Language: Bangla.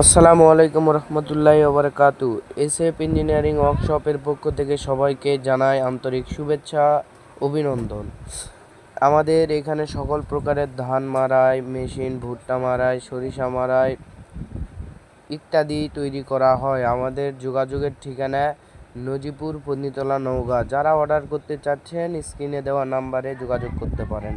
আসসালামু আলাইকুম রহমতুল্লাহ ওবরকাতু। এসএফ ইঞ্জিনিয়ারিং ওয়ার্কশপের পক্ষ থেকে সবাইকে জানাই আন্তরিক শুভেচ্ছা, অভিনন্দন। আমাদের এখানে সকল প্রকারের ধান মারাই, মেশিন, ভুট্টা মারাই, সরিষা মারাই ইত্যাদি তৈরি করা হয়। আমাদের যোগাযোগের ঠিকানা নজিপুর পন্নীতলা নৌগা যারা অর্ডার করতে চাচ্ছেন, স্ক্রিনে দেওয়া নাম্বারে যোগাযোগ করতে পারেন।